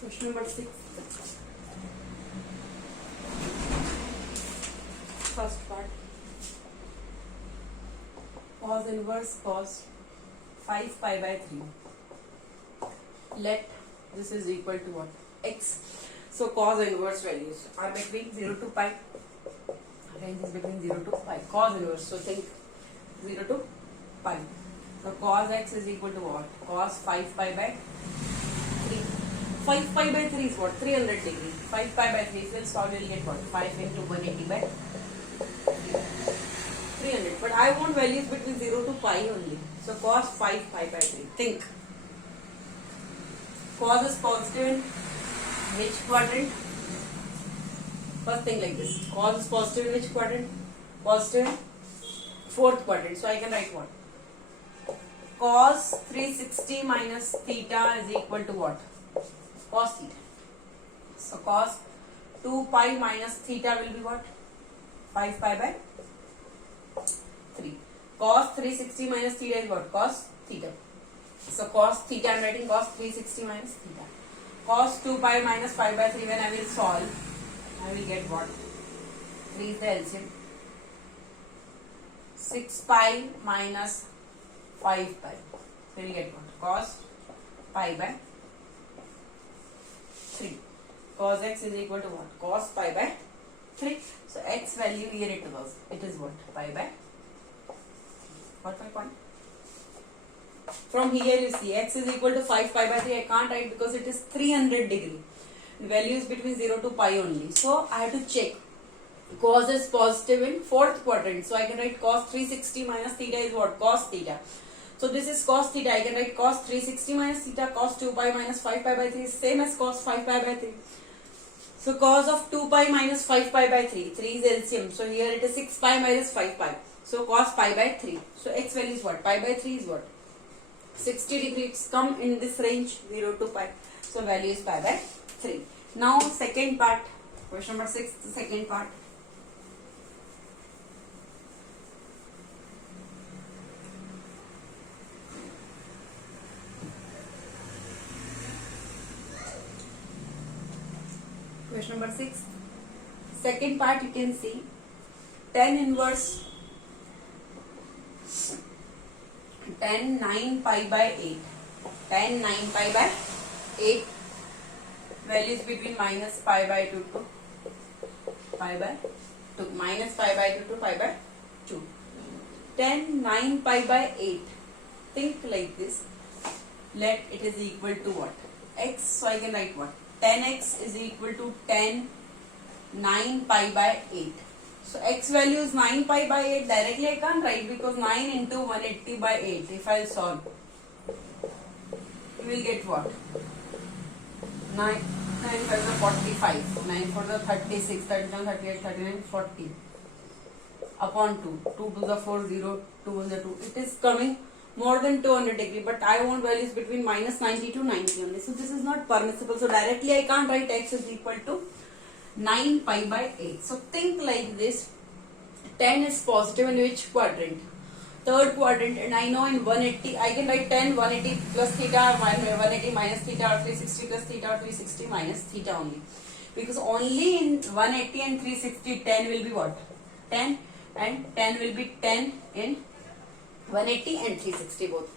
Question number 6. First part. Cos inverse cos 5 pi by 3. Let this is equal to what? X. So cos inverse values are between 0 to pi. Range is between 0 to pi. Cos inverse. So think 0 to pi. So cos x is equal to what? Cos 5 pi by 3. 5 pi by 3 is what? 300 degree. 5 pi by 3 will solve, you will get what? 5 into 180 by 300. But I want values between 0 to pi only. So cos 5 pi by 3. Think. Cos is positive in which quadrant? First thing like this. Cos is positive in which quadrant? Positive in fourth quadrant. So I can write what? Cos 360 minus theta is equal to what? Cos theta. So cos 2 pi minus theta will be what? 5 pi by 3. Cos 360 minus theta is what? Cos theta. So cos theta, I am writing cos 360 minus theta. Cos 2 pi minus 5 by 3, when I will solve, I will get what? 3 is the LCM. 6 pi minus 5 pi. So we will get what? Cos pi by 3. Cos x is equal to what? Cos pi by 3. So x value here it was. It is what? Pi by. Got my point? From here you see x is equal to 5 pi by 3. I can't write because it is 300 degree. The value is between 0 to pi only. So I have to check. Cos is positive in fourth quadrant. So I can write cos 360 minus theta is what? Cos theta. So this is cos theta. I can write cos 360 minus theta. Cos 2 pi minus 5 pi by 3 is same as cos 5 pi by 3. So cos of 2 pi minus 5 pi by 3. 3 is LCM. So here it is 6 pi minus 5 pi. So cos pi by 3. So x value is what? Pi by 3 is what? 60 degrees. Come in this range 0 to pi. So value is pi by 3. Now second part. Question number 6. The second part. Question number 6. Second part you can see tan inverse 9 pi by 8. Tan 9 pi by 8. Values between minus pi by 2 to pi by 2. Minus pi by 2 to pi by 2. Tan 9 pi by 8. Think like this. Let it is equal to what? X. So I can write what? Tan x is equal to tan 9 pi by 8. So x value is 9 pi by 8. Directly I can't write because 9 into 180 by 8. If I solve, you will get what? 9 for the 45. 9 for the 36, 37, 38, 39, 40. Upon 2. 2 to the 4, 0, 2 on the 2. It is coming more than 200 degree, but I want values between minus 90 to 90 only. So this is not permissible. So directly I can't write x is equal to 9 pi by 8. So think like this. 10 is positive in which quadrant? Third quadrant. And I know in 180, I can write 10, 180 plus theta, 180 minus theta, or 360 plus theta, or 360 minus theta only. Because only in 180 and 360, 10 will be what? 10, and 10 will be 10 in 180 and 360 both.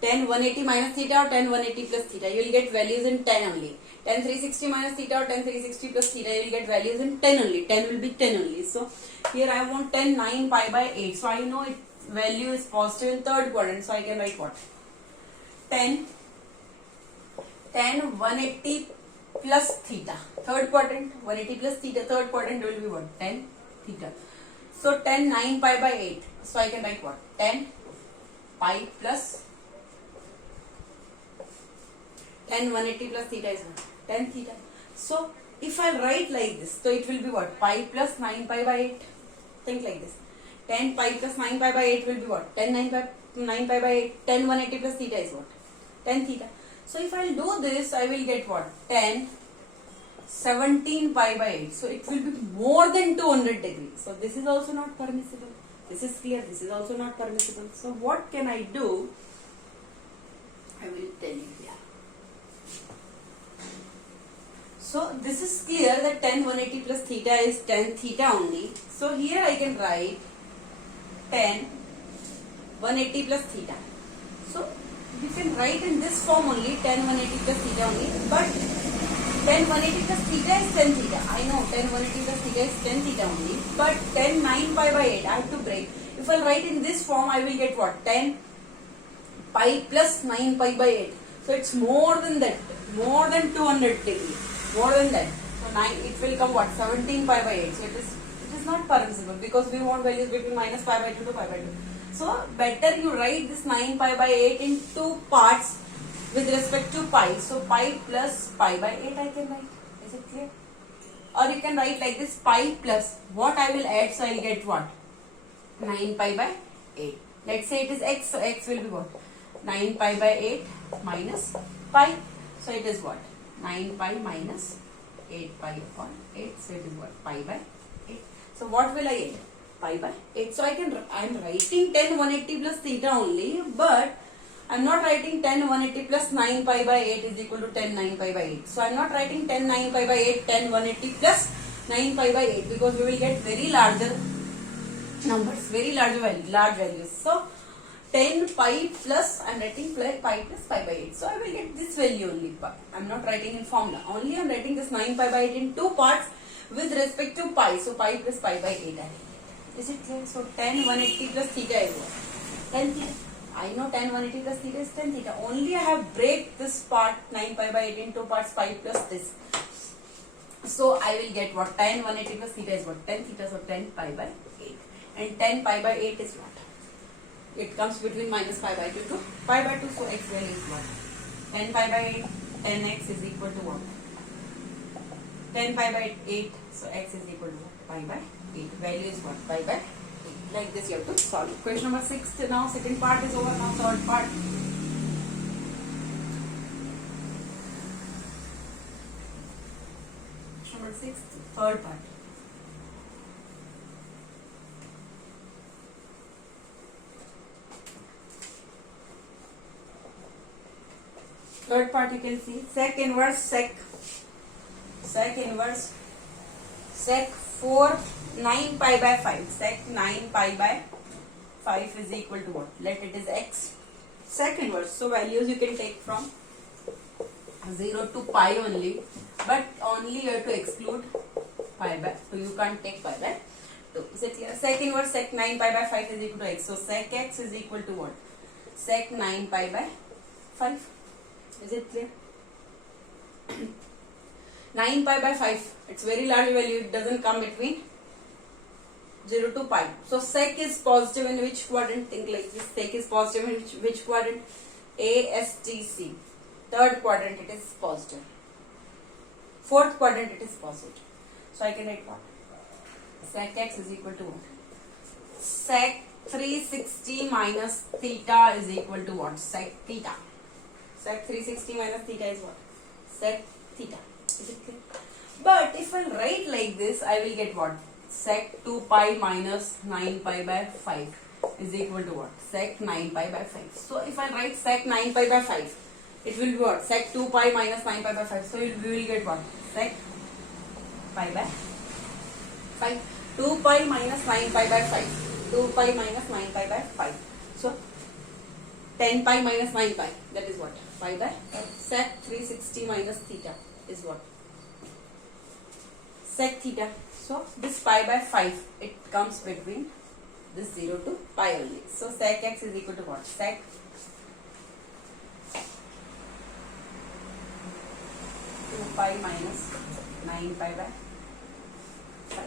10 180 minus theta or 10 180 plus theta. You will get values in 10 only. 10 360 minus theta or 10 360 plus theta. You will get values in 10 only. 10 will be 10 only. So here I want 10 9 pi by 8. So I know its value is positive in third quadrant. So I can write what? 10 180 plus theta. Third quadrant 180 plus theta. Third quadrant will be what? 10 theta. So 10 9 pi by 8. So I can write what? 10 pi plus 10 180 plus theta is what? 10 theta. So if I write like this, so it will be what? Pi plus 9 pi by 8. Think like this. 10 pi plus 9 pi by 8 will be what? 10 9 pi by 8. 10 180 plus theta is what? 10 theta. So if I will do this, I will get what? 10 17 pi by 8. So it will be more than 200 degrees. So this is also not permissible. This is clear. This is also not permissible. So what can I do? I will tell you here. So this is clear that tan 180 plus theta is tan theta only. So here I can write tan 180 plus theta. So you can write in this form only tan 180 plus theta only, but tan 180 plus theta is tan theta. I know tan 180 plus theta is tan theta only, but tan 9 pi by 8 I have to break. If I write in this form, I will get what? Tan pi plus 9 pi by 8. So it's more than that, more than 200 degree, more than that. So 9, it will come what? 17 pi by 8. So it is not permissible because we want values between minus pi by 2 to pi by 2. So better you write this 9 pi by 8 in two parts with respect to pi. So pi plus pi by 8 I can write. Is it clear? Or you can write like this, pi plus what I will add, so I will get what? 9 pi by 8. Let's say it is x, so x will be what? 9 pi by 8 minus pi. So it is what? 9 pi minus 8 pi upon 8. So it is what? Pi by 8. So what will I add? Pi by 8. So I am writing tan 180 plus theta only, but I am not writing tan 180 plus 9 pi by 8 is equal to tan 9 pi by 8. So I am not writing tan 9 pi by 8 tan 180 plus 9 pi by 8 because we will get very larger numbers, very large values. So 10 pi plus, I am writing pi plus pi by 8. So I will get this value only. I am not writing in formula. Only I am writing this 9 pi by 8 in two parts with respect to pi. So pi plus pi by 8 I will get. Is it clear? So tan 180 plus theta is what? Tan theta. I know tan 180 plus theta is tan theta. Only I have break this part 9 pi by 8 in two parts, pi plus this. So I will get what? Tan 180 plus theta is what? Tan theta. So tan pi by 8. And tan pi by 8 is what? It comes between minus pi by 2 to pi by 2. So x value is what? Tan pi by 8. Tan x is equal to what? Tan pi by 8. So x is equal to what? Pi by 8. Value is what? Pi by 8. Like this you have to solve. Question number 6 now. Second part is over. Now third part. Question number 6, third part. Third part you can see sec inverse sec inverse sec 4 9 pi by 5. Sec 9 pi by 5 is equal to what? Let it is x. Sec inverse. So values you can take from 0 to pi only, but only you have to exclude pi by 2. You can't take pi by 2. Is it clear? Sec inverse sec 9 pi by 5 is equal to x. So sec x is equal to what? Sec 9 pi by 5. Is it clear? 9 pi by 5. It's very large value. It doesn't come between 0 to pi. So sec is positive in which quadrant? Think like this. Sec is positive in which quadrant? A, S, T, C. Third quadrant it is positive. Fourth quadrant it is positive. So I can write what? Sec x is equal to what? Sec 360 minus theta is equal to what? Sec theta. Sec 360 minus theta is what? Sec theta. Is it clear? But if I write like this, I will get what? Sec 2 pi minus 9 pi by 5 is equal to what? Sec 9 pi by 5. So if I write sec 9 pi by 5, it will be what? Sec 2 pi minus 9 pi by 5. So we will get what? Sec pi by 5. 2 pi minus 9 pi by 5. 2 pi minus 9 pi by 5. So 10 pi minus 9 pi. That is what? Pi by 5. Sec 360 minus theta is what? Sec theta. So this pi by 5, it comes between this 0 to pi only. So sec x is equal to what? Sec 2 pi minus 9 pi by 5.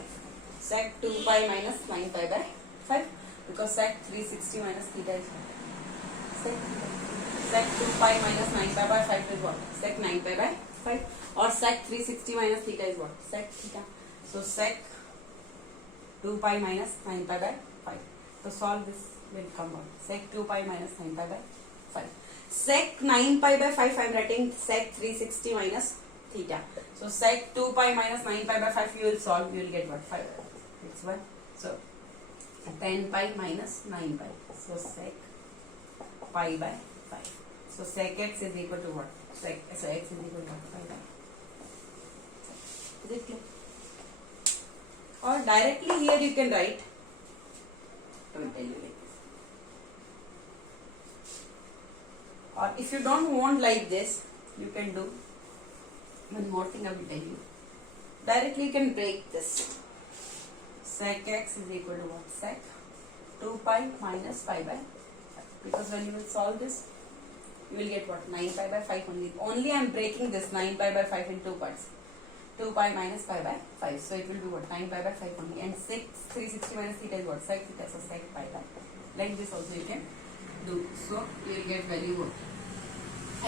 Sec 2 pi minus 9 pi by 5, because sec 360 minus theta is what? Sec theta. Sec 2 pi minus 9 pi by 5 is what? Sec 9 pi by 5. Or sec 360 minus theta is what? Sec theta. So sec 2 pi minus 9 pi by 5. So solve this will come out. Sec 2 pi minus 9 pi by 5. Sec 9 pi by 5 I am writing sec 360 minus theta. So sec 2 pi minus 9 pi by 5 you will solve, you will get what? 5. It's 1. So 10 pi minus 9 pi. So sec pi by 5. So sec x is equal to what? So x is equal to what? Pi by directly here you can write, I will tell you like this. Or if you don't want like this, you can do one more thing I will tell you. Directly you can break this. Sec x is equal to what? Sec 2 pi minus pi by 5. Because when you will solve this, you will get what? 9 pi by 5 only. Only I am breaking this 9 pi by 5 in two parts. 2 pi minus pi by 5. So it will be what? 9 pi by 5 only. And 360 minus theta is what? Sec theta. So sec pi by. Like this also you can do. So you will get value what?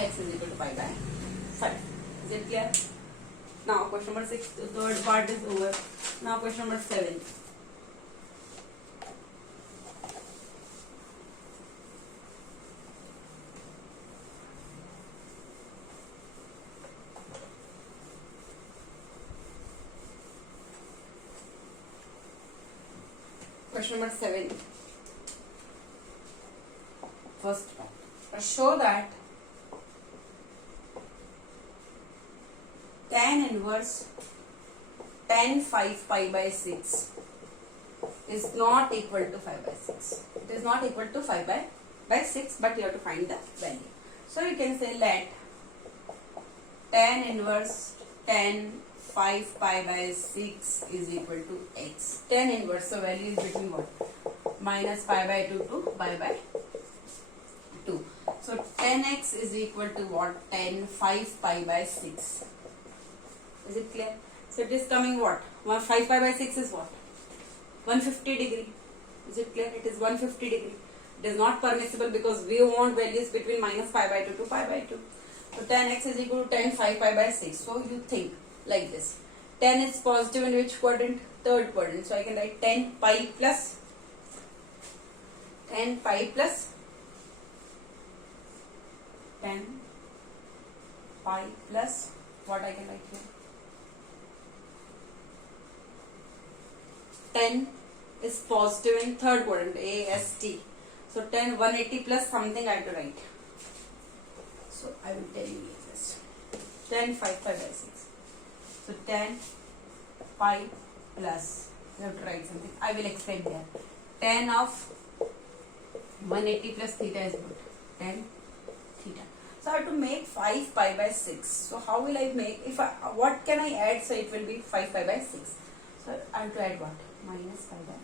X is equal to pi by 5. Is it clear? Now question number 6, the third part is over. Now question number 7. Question number 7. First part. Show that tan inverse tan 5 pi by 6 is not equal to 5 by 6. It is not equal to 5 by 6, but you have to find the value. So you can say let tan inverse tan 5 pi by 6 is equal to x. Tan inverse, so value is between what? Minus pi by 2 to pi by 2. So tan x is equal to what? Tan 5 pi by 6. Is it clear? So it is coming what? 5 pi by 6 is what? 150 degree. Is it clear? It is 150 degree. It is not permissible because we want values between minus pi by 2 to pi by 2. So tan x is equal to tan 5 pi by 6. So you think like this. Tan is positive in which quadrant? Third quadrant. So I can write tan pi plus tan pi plus tan pi plus what I can write here? 10 is positive in third quadrant, AST. So tan 180 plus something I have to write. So I will tell you this. Tan 5 pi by 6. So tan pi plus, you have to write something. I will explain here. Tan of 180 plus theta is what? Tan theta. So I have to make 5 pi by 6. So how will I make? What can I add? So it will be 5 pi by 6. So I have to add what? Minus pi by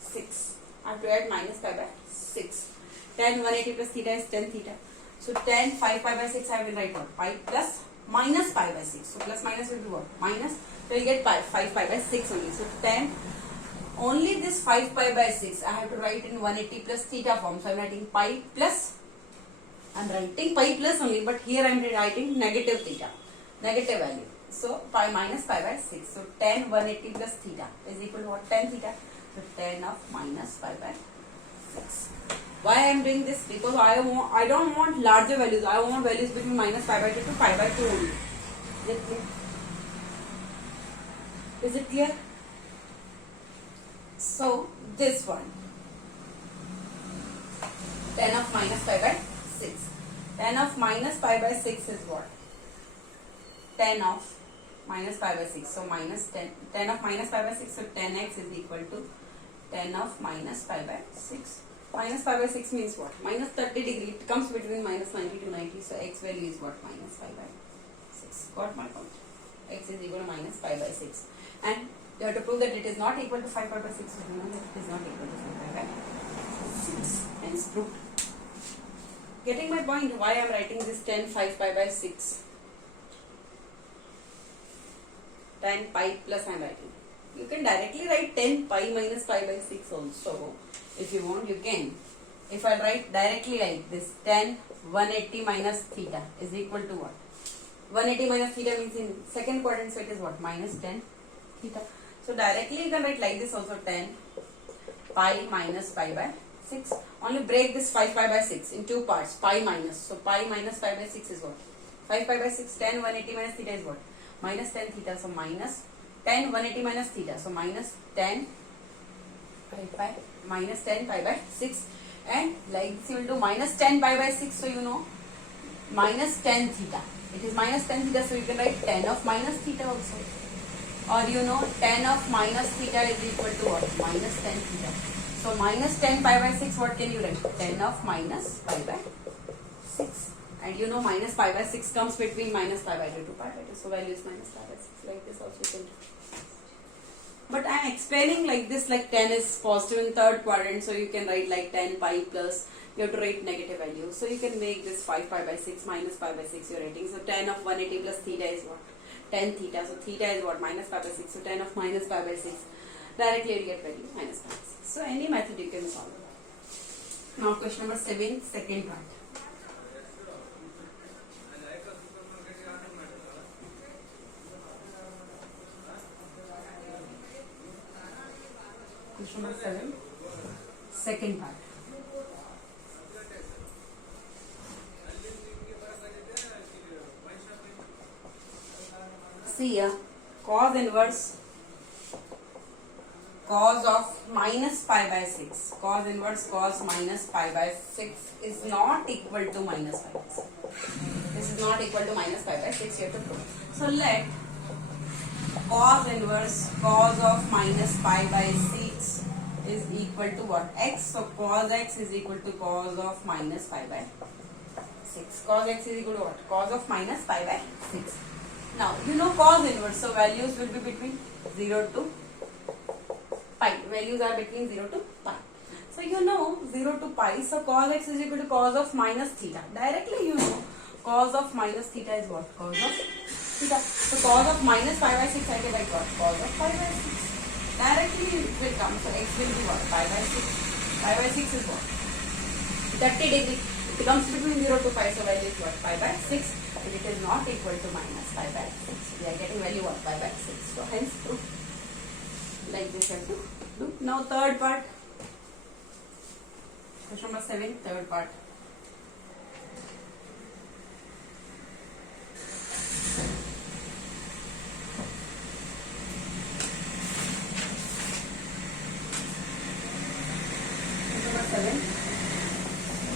6. I have to add minus pi by 6. Tan 180 plus theta is tan theta. So tan 5 pi by 6 I will write what? Pi plus minus pi by 6. So plus minus will be what? Minus. So you get 5 pi by 6 only. So tan only this 5 pi by 6 I have to write in 180 plus theta form. So I am writing pi plus. I am writing pi plus only, but here I am writing negative theta. Negative value. So pi minus pi by 6. So tan 180 plus theta is equal to what? Tan theta. So tan of minus pi by 6. Why I am doing this? Because I don't want larger values. I want values between minus pi by 2 to pi by 2 only. Is it clear? Is it clear? So this one, tan of minus pi by 6. Tan of minus pi by 6 is what? Tan of minus pi by 6. So minus 10. Tan of minus pi by 6. So tan x is equal to tan of minus pi by 6. Minus pi by 6 means what? Minus 30 degree. It comes between minus 90 to 90. So x value is what? Minus pi by 6. Got my point? X is equal to minus pi by 6. And you have to prove that it is not equal to 5 pi by 6. So remember that it is not equal to 5 pi by 6. Hence proved. Getting my point? Why I am writing this tan 5 pi by 6? Tan pi plus I am writing. You can directly write tan pi minus pi by 6 also. If you want, you can. If I write directly like this, tan 180 minus theta is equal to what? 180 minus theta means in second quadrant, so it is what? Minus tan theta. So directly you can write like this also, tan pi minus pi by 6. Only break this 5 pi by 6 in two parts, pi minus. So pi minus pi by 6 is what? 5 pi by 6, tan 180 minus theta is what? Minus tan theta. So minus tan 180 minus theta. So minus tan pi minus 10 pi by 6, and like this you will do minus 10 pi by 6. So you know minus tan theta. It is minus tan theta, so you can write tan of minus theta also. or you know tan of minus theta is equal to what? Minus tan theta. So minus tan pi by 6, what can you write? Tan of minus pi by 6. And you know minus pi by 6 comes between minus pi by 2 to pi by 2. So value is minus pi by 6. Like this also you can do. But I am explaining like this, like tan is positive in third quadrant, so you can write like tan pi plus, you have to write negative value. So you can make this 5 pi by 6 minus pi by 6 you're writing. So tan of 180 plus theta is what? Tan theta. So theta is what? Minus pi by 6. So tan of minus pi by 6. Directly you get value minus pi by 6. So any method you can solve. Now question number 7, second part. Question number 7, second part. See here, cos inverse cos of minus pi by 6. Cos inverse cos minus pi by 6 is not equal to minus pi by 6. This is not equal to minus pi by 6, you have to prove. So let cos inverse cos of minus pi by 6 is equal to what? X. So cos x is equal to cos of minus pi by 6. Cos x is equal to what? Cos of minus pi by 6. Now you know cos inverse, so values will be between 0 to pi. Values are between 0 to pi. So you know 0 to pi, so cos x is equal to cos of minus theta. Directly you know cos of minus theta is what? Cos of theta. So cos of minus pi by 6 I can write what? Cos of pi by 6. Directly it will come. So x will be what? Pi by 6. Pi by 6 is what? 30 degree. It comes between 0 to pi, so value is what? Pi by 6. And it is not equal to minus pi by 6. We are getting value what? Pi by 6. So hence proof. Like this have to do. Now third part. Question number 7, third part.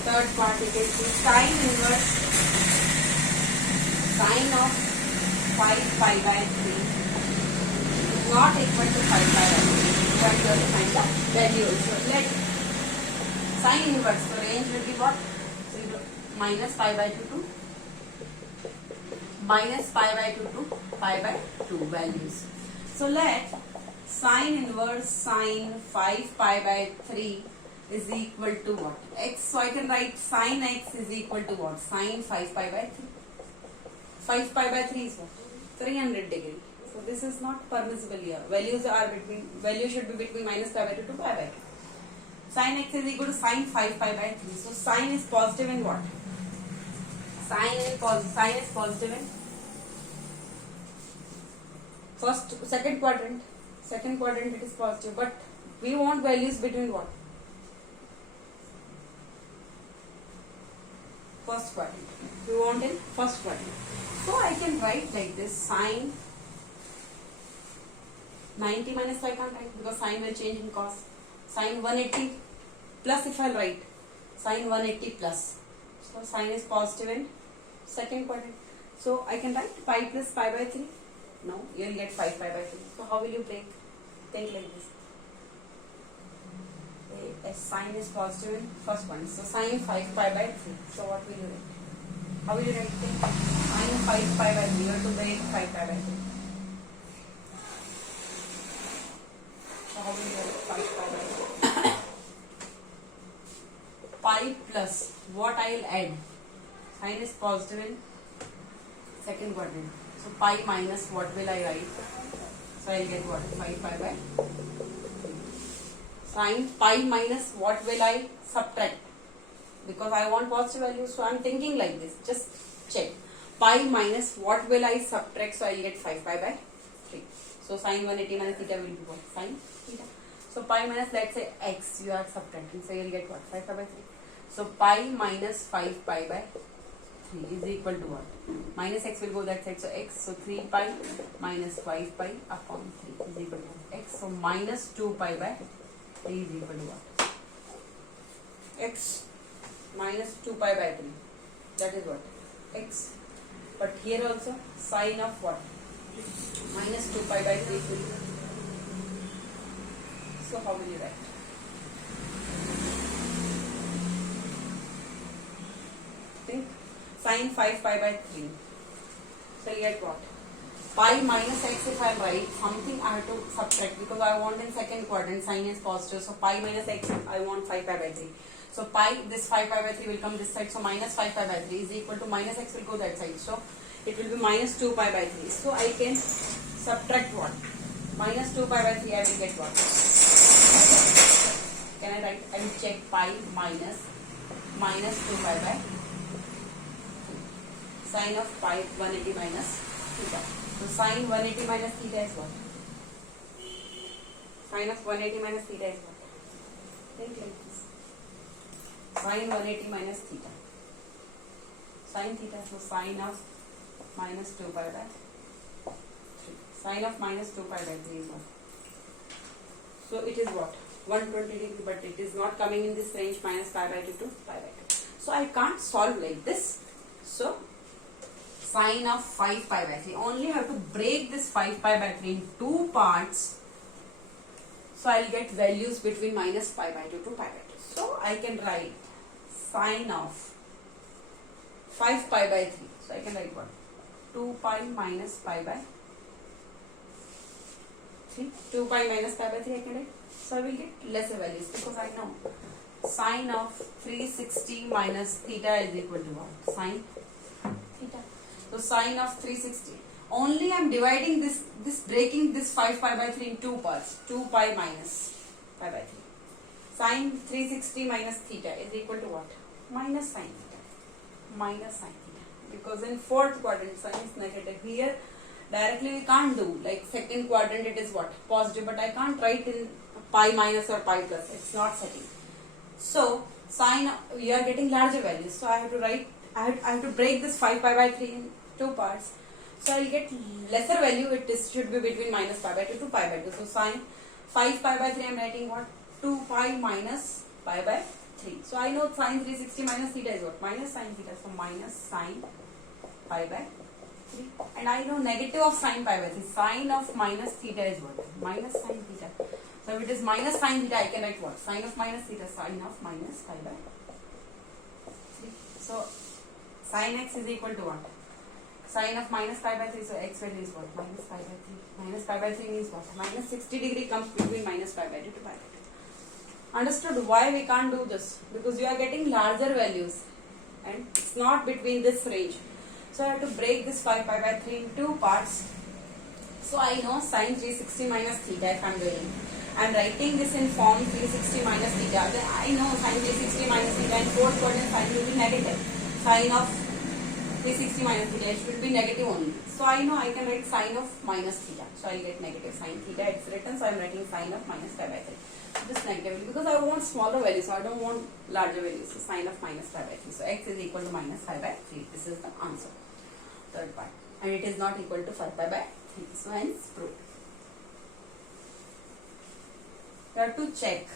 Third part, you can see sine inverse sine of 5 pi by 3 is not equal to 5 pi by 3. So I have to find the value. So let sine inverse, so range will be what? 0 minus pi by 2 to minus pi by 2 to pi by 2 values. So let sine inverse sine 5 pi by 3 is equal to what? X. So I can write sine x is equal to what? Sine 5 pi by 3. 5 pi by 3 is what? 300 degree. So this is not permissible here. Values should be between minus pi by 2 to pi by 2. Sine x is equal to sine 5 pi by 3. So sine is positive in what? Sine is positive in second quadrant. Second quadrant it is positive, but we want values between what? First quadrant. We want in first quadrant. So I can write like this: sine 90 minus I can't write because sine will change in cos. Sine 180 plus, if I write sine 180 plus. So sine is positive in second quadrant. So I can write pi plus pi by 3. No, you will get 5 pi by 3. So how will you break? Think like this. Sine is positive in first one. So sine 5 pi by 3. So what will you write? How will you write it? Sine 5 pi by 3. You have to break 5 pi by 3. So how will you write 5 pi by 3? Pi plus what I will add? Sine is positive in second quadrant. So pi minus what will I write? So I will get what? 5 pi by 3. Sine pi minus what will I subtract? Because I want positive values, so I am thinking like this. Just check. Pi minus what will I subtract? So I will get 5 pi by 3. So sine 180 minus theta will be what? Sine theta. So pi minus, let's say x you are subtracting. So you will get what? 5 pi by 3. So pi minus 5 pi by 3 is equal to what? Minus x will go that side. So x. So 3 pi minus 5 pi upon 3 is equal to x. So minus 2 pi by 3 is equal to what? X minus 2 pi by 3. That is what? X. But here also sine of what? minus 2 pi by 3 will be. So how will you write? Think sin 5 pi by 3. So you get what? Pi minus x, if I write something, I have to subtract because I want in second quadrant sin is positive. So pi minus x, I want 5 pi by 3. So pi, this 5 pi by 3 will come this side. So minus 5 pi by 3 is equal to minus x will go that side. So it will be minus 2 pi by 3. So I can subtract what? Minus 2 pi by 3, I will get what? Can I write? I will check pi minus 2 pi by 3. Sine of pi 180 minus theta. So sine 180 minus theta is what? Sine of 180 minus theta is what? Think like this. Sine 180 minus theta. Sine theta, so sine of minus 2 pi by 3. Sine of minus 2 pi by 3 is what? So it is what? 120 degree, but it is not coming in this range, minus pi by 2 to pi by 2. So I can't solve like this. So sine of 5 pi by 3. Only have to break this 5 pi by 3 in two parts. So I will get values between minus pi by 2 to pi by 2. So I can write sine of 5 pi by 3. So I can write what? 2 pi minus pi by 3. 2 pi minus pi by 3 I can write. So I will get lesser values because I know sine of 360 minus theta is equal to what? Sine theta. So sine of 360. Only I am dividing this breaking this 5 pi by 3 in two parts. 2 pi minus pi by 3. Sine 360 minus theta is equal to what? Minus sine theta. Minus sine theta. Because in fourth quadrant sine is negative. Here directly we can't do. Like second quadrant it is what? Positive. But I can't write in pi minus or pi plus. It's not setting. So sine, we are getting larger values. So I have to write, I have to break this 5 pi by 3 in two parts. So I will get lesser value. It is, should be between minus pi by 2 to pi by 2. So sine 5 pi by 3 I am writing what? 2 pi minus pi by 3. So I know sine 360 minus theta is what? Minus sine theta. So minus sine pi by 3. And I know negative of sine pi by 3. Sine of minus theta is what? Minus sine theta. So if it is minus sine theta, I can write what? Sine of minus theta, sine of minus pi by 3. So sine x is equal to what? Sine of minus pi by 3. So x value is what? Minus pi by 3. Minus pi by 3 means what? Minus 60 degree comes between minus pi by 2 to pi by 2. Understood why we can't do this? Because you are getting larger values and it's not between this range. So I have to break this 5 pi by 3 in two parts. So I know sine 360 minus theta if I am doing. I am writing this in form 360 minus theta. Then I know sine 360 minus theta and fourth quadrant sine will be negative. Sine of 360 minus theta, it should be negative only. So I know I can write sine of minus theta. So I will get negative sine theta. It's written, so I am writing sine of minus pi by 3. This negative because I want smaller values, so I don't want larger values. So sine of minus pi by 3. So x is equal to minus pi by 3. This is the answer. Third part. And it is not equal to 5 pi by 3. So hence proved. You have to check.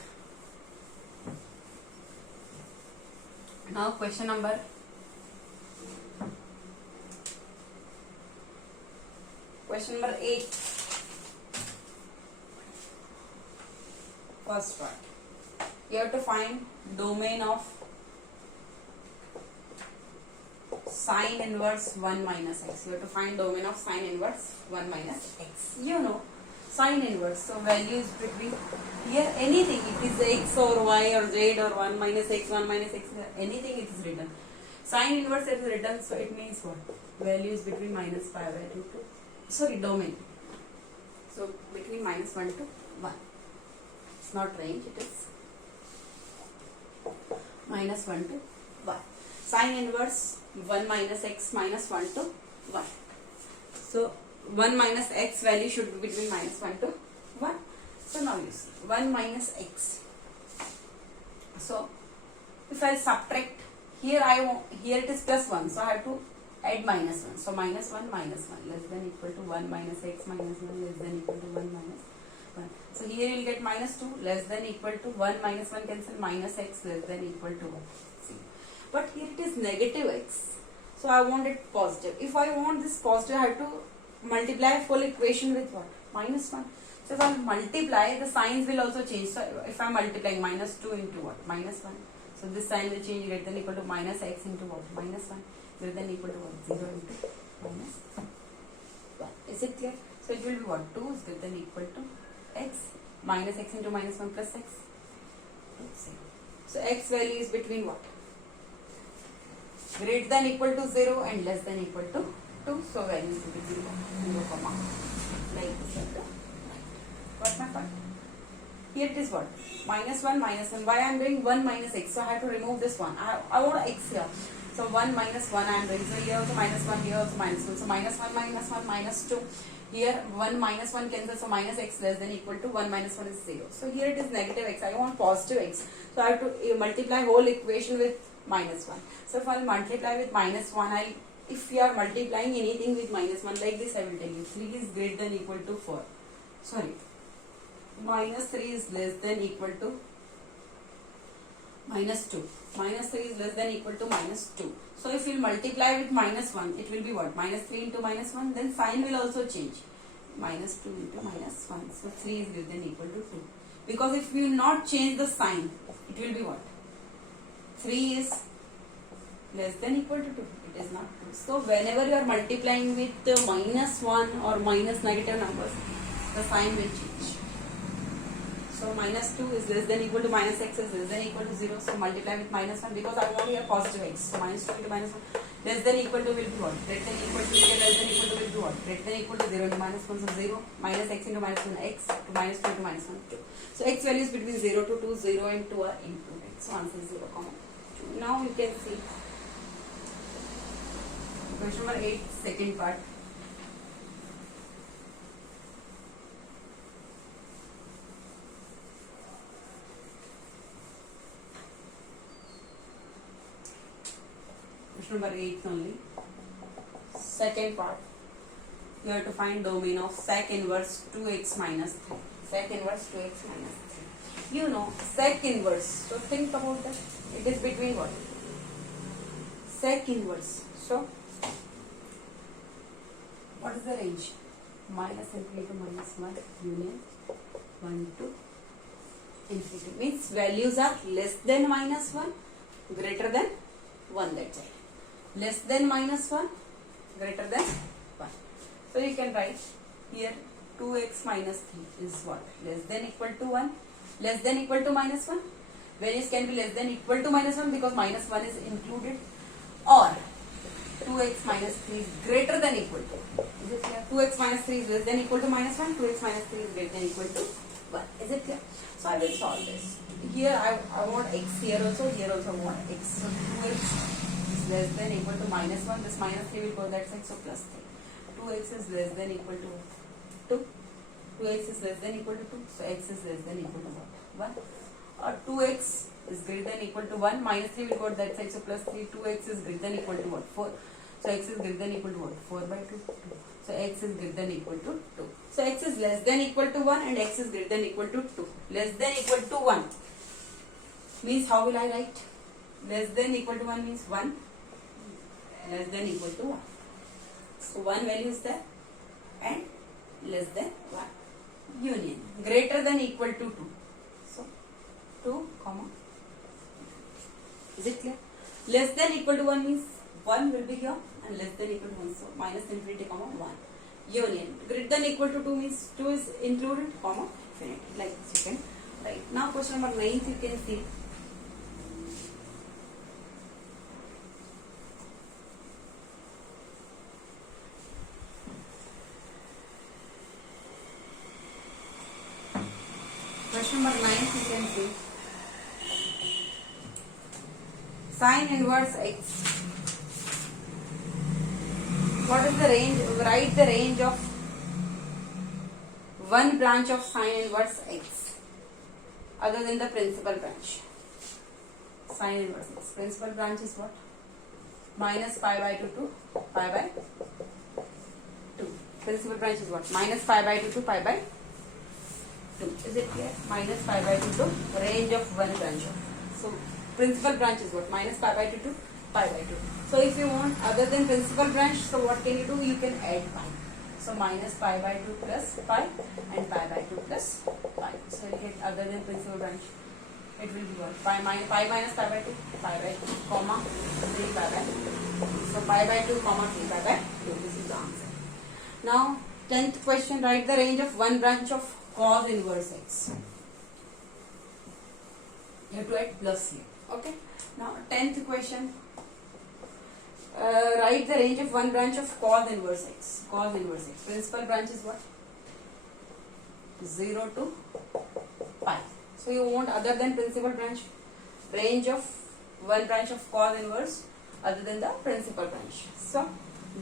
Now question number 8. First part. You have to find domain of sine inverse 1 minus x. You have to find domain of sine inverse 1 minus x. You know sine inverse. So values between here anything. It is x or y or z or 1 minus x, 1 minus x. Anything it is written. Sine inverse is written. So it means what? Values between minus pi by 2 to domain. So between minus 1 to 1. It's not range. It is minus 1 to 1. Sine inverse 1 minus x minus 1 to 1. So 1 minus x value should be between minus 1 to 1. So now you see 1 minus x. So if I subtract here, here it is plus 1. So I have to add minus 1. So minus 1 minus 1 less than equal to 1 minus x minus 1 less than equal to 1 minus 1. So here you will get minus 2 less than equal to 1 minus 1 cancel minus x less than equal to 1. See. But here it is negative x. So I want it positive. If I want this positive, I have to multiply full equation with what? Minus 1. So if I multiply, the signs will also change. So if I am multiplying minus 2 into what? Minus 1. So this sign will change greater than equal to minus x into what? Minus 1. Greater than equal to what? 0 into minus 1. Is it clear? So it will be what? 2 is greater than equal to x minus x into minus 1 plus x. So x value is between what? Greater than equal to 0 and less than equal to 2. So value is between 0, comma, like this. Got my point? Here it is what? Minus 1, minus 1. Why I am doing 1 minus x? So I have to remove this 1. I want x here. So 1 minus 1 I am doing. So here also minus 1, here also minus 1. So minus 1, minus 1, minus 2. Here 1 minus 1 cancels, so minus x less than equal to 1 minus 1 is 0. So here it is negative x. I want positive x. So I have to multiply whole equation with minus 1. So if I multiply with minus 1, if you are multiplying anything with minus 1 like this, I will tell you 3 is greater than equal to 4. Sorry. Minus 3 is less than equal to minus 2. Minus 3 is less than equal to minus 2. So if you multiply with minus 1, it will be what? Minus 3 into minus 1. Then sign will also change. Minus 2 into minus 1. So 3 is greater than equal to 2. Because if you not change the sign, it will be what? 3 is less than equal to 2. It is not 2. So whenever you are multiplying with minus 1 or minus negative numbers, the sign will change. So minus 2 is less than equal to minus x is less than equal to 0. So multiply with minus 1 because I want here positive x. So minus 2 into minus 1 less than equal to will be what? Greater than equal to here less than equal to will be what? Greater than equal to 0 into minus 1. So 0 minus x into minus 1 x to minus 2 into minus 1 2. So x values between 0 to 2, 0 and 2 are included. So answer is 0, 2. Now you can see question number 8, second part. Question number 8 only. Second part. You have to find domain of sec inverse 2x minus 3. Sec inverse 2x minus 3. You know sec inverse. So think about that. It is between what? Sec inverse. So what is the range? Minus infinity to minus 1 union 1 to infinity. Means values are less than minus 1, greater than 1, that's it. Less than minus 1, greater than 1. So you can write here 2x minus 3 is what? Less than equal to 1, less than equal to minus 1. Values can be less than equal to minus 1 because minus 1 is included, or 2x minus 3 is greater than equal to. Is it clear? 2x minus 3 is less than equal to minus 1, 2x minus 3 is greater than equal to 1. Is it clear? So I will solve this. Here I want x, here also I want x. So 2x is less than equal to minus 1, this minus 3 will go that side, so plus 3. 2x is less than equal to 2. 2x is less than equal to 2, so x is less than equal to what? 1. Or 2x is greater than equal to 1, minus 3 will go that side, so plus 3. 2x is greater than equal to what? 4. So x is greater than equal to what? 4 by 2. 2. So x is greater than equal to 2. So x is less than equal to 1 and x is greater than equal to 2. Less than equal to 1 means how will I write? Less than equal to 1 means 1. Less than equal to 1. So 1 value is there and less than 1. Union. Greater than equal to 2. So 2, comma. Is it clear? Less than equal to 1 means 1 will be here and less than equal to 1. So minus infinity, comma 1. Union. Greater than equal to 2 means 2 is included, comma infinity. Like this you can write. Now question number 9 you can see. Question number 9 you can see. Sine inverse x. What is the range? Write the range of one branch of sine inverse x other than the principal branch. Sine inverse x. Principal branch is what? Minus pi by 2 to pi by 2. Principal branch is what? Minus pi by 2 to pi by 2. Is it clear? Minus pi by 2 to range of one branch. So principal branch is what? Minus pi by 2 to pi by 2. So if you want other than principal branch, so what can you do? You can add pi. So minus pi by 2 plus pi and pi by 2 plus pi. So we'll get other than principal branch. It will be 1. Pi minus pi by 2, pi by 2, comma 3 pi by 2. So pi by 2, comma 3 pi by 2. This is the answer. Now 10th question, write the range of one branch of cos inverse x. You have to add plus here. Okay. Now 10th question. Write the range of one branch of cos inverse x. Cos inverse x. Principal branch is what? 0 to pi. So you want other than principal branch. Range of one branch of cos inverse other than the principal branch. So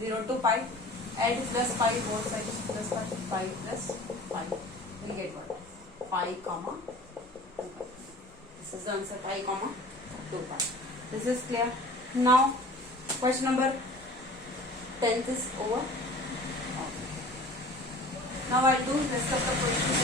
0 to pi. Add plus pi both sides. Plus pi plus pi. We get what? Pi comma 2 pi. This is the answer. Pi comma 2 pi. This is clear. Now question number 10th is over. Okay. Now I do rest of the questions.